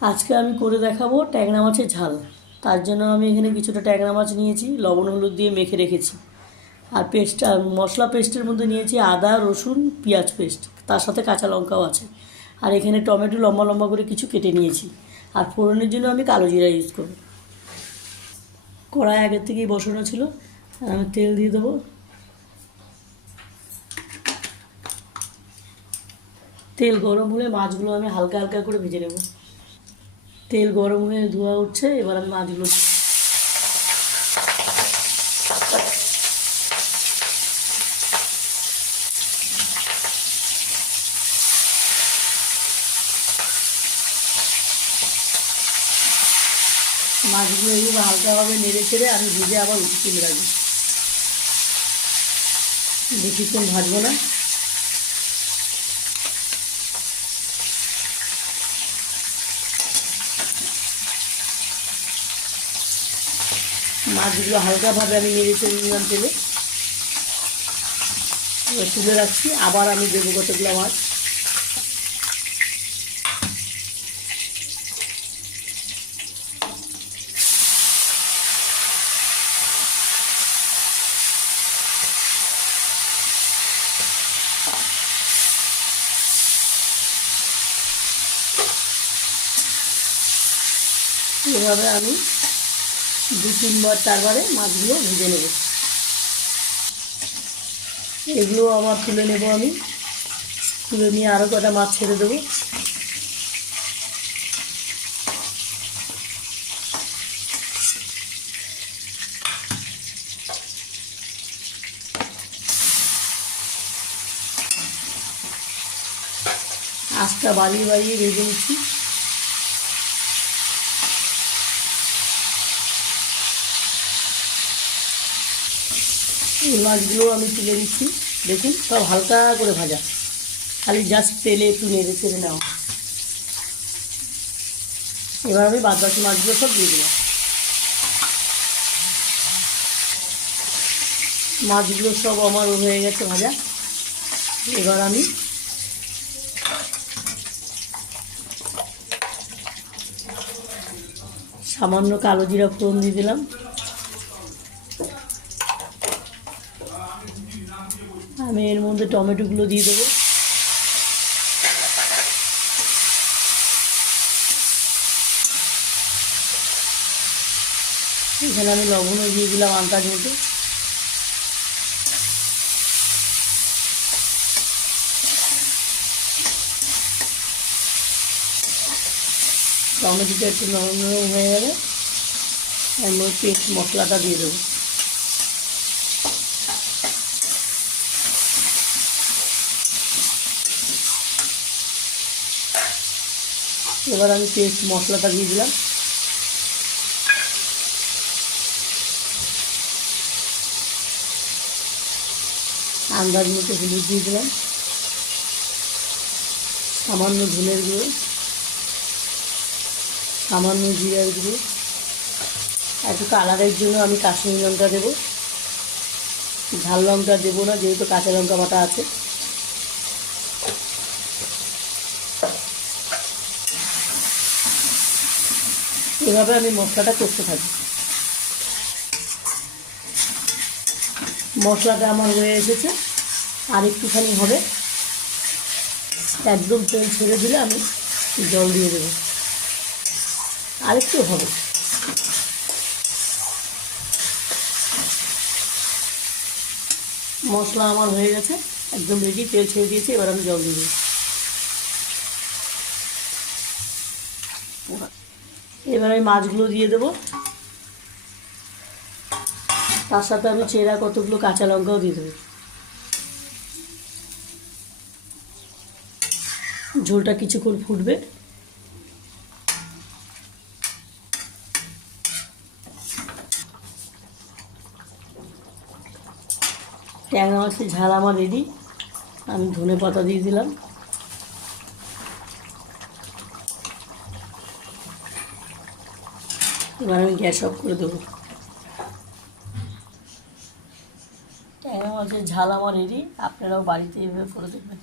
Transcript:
আজকে আমি করে দেখাবো ট্যাংরা মাছের ঝাল। তার জন্য আমি এখানে কিছুটা ট্যাংরা মাছ নিয়েছি, লবণ, হলুদ দিয়ে মেখে রেখেছি। আর পেস্ট, আর মশলা পেস্টের মধ্যে নিয়েছি আদা, রসুন, পেঁয়াজ পেস্ট। তার সাথে কাঁচা লঙ্কাও আছে। আর এখানে টমেটো লম্বা লম্বা করে কিছু কেটে নিয়েছি। আর ফোড়নের জন্য আমি কালো জিরা ইউজ করব। কড়াই আগের থেকেই বসানো ছিল, আর আমি তেল দিয়ে দেবো। তেল গরম হলে মাছগুলো আমি হালকা হালকা করে ভেজে নেব। তেল গরম হয়ে ধোয়া উঠছে, এবার আমি মাছগুলো। মাছগুলো এইভাবে হালকাভাবে নেড়ে চেড়ে আমি ভেজে আবার উঠিয়ে রাখি বেশিক্ষণ ভাজবো না মাছগুলো হালকাভাবে আমি নেড়ে চেড়ে নিলাম তেলে। তুলে রাখছি, আবার আমি দেবো কতগুলো মাছ। এভাবে আমি দু তিনবার চারবারে মাছগুলো ভেজে নেব। এগুলো আবার তুলে নেব আমি। তুলে নিয়ে আরও কটা মাছ ছেড়ে দেবো। আস্তা বাড়িয়ে বাড়িয়ে ভেজে নিচ্ছি। এই মাছগুলো আমি তুলে দিচ্ছি দেখুন, সব হালকা করে ভাজা। খালি জাস্ট তেলে একটু নেড়ে চেড়ে নেওয়া এবার আমি বাদ বাকি মাছগুলো সব দিয়ে দিলাম। মাছগুলো সব আমার হয়ে গেছে ভাজা। এবার আমি সামান্য কালো জিরা ফোড়ন দিয়ে দিলাম। আমি এর মধ্যে টমেটোগুলো দিয়ে দেবো। এখানে আমি লবণও দিয়ে দিলাম আন্দাজ মতো টমেটোটা একটু নরম নরম হয়ে গেলে মধ্যে পেস্ট মশলাটা দিয়ে দেবো। এবার আমি পেস্ট মশলাটা দিয়ে দিলাম। আন্দাজ মতো হলুদ দিয়ে দিলাম। সামান্য ধনের গুঁড়ো। সামান্য জিরার গুঁড়ো। একটু কালারের জন্য আমি কাশ্মীরি লঙ্কা দেবো। ঝাল লঙ্কা দেবো না, যেহেতু কাঁচা লঙ্কা বাটা আছে। এভাবে আমি মশলাটা করতে থাকি। মশলাটা আমার হয়ে এসেছে, আর একটুখানি হবে। একদম তেল ছেড়ে দিলে আমি জল দিয়ে দেবো। আরেকটু হবে। মশলা আমার হয়ে গেছে, একদম রেডি তেল ছেড়ে দিয়েছি, এবার আমি জল দিয়ে দেবো। এবার আমি মাছগুলো দিয়ে দেবো। তার সাথে আমি চেরা কতগুলো কাঁচা লঙ্কাও দিয়ে দেবো। ঝোলটা কিছুক্ষণ ফুটবে। ট্যাংরা মাছের ঝাল আমার রেডি আমি ধনে পাতা দিয়ে দিলাম। এবার আমি গ্যাস অফ করে দেবো। মাছের ঝাল আমার রেডি, আপনারাও বাড়িতে এভাবে করে দেবেন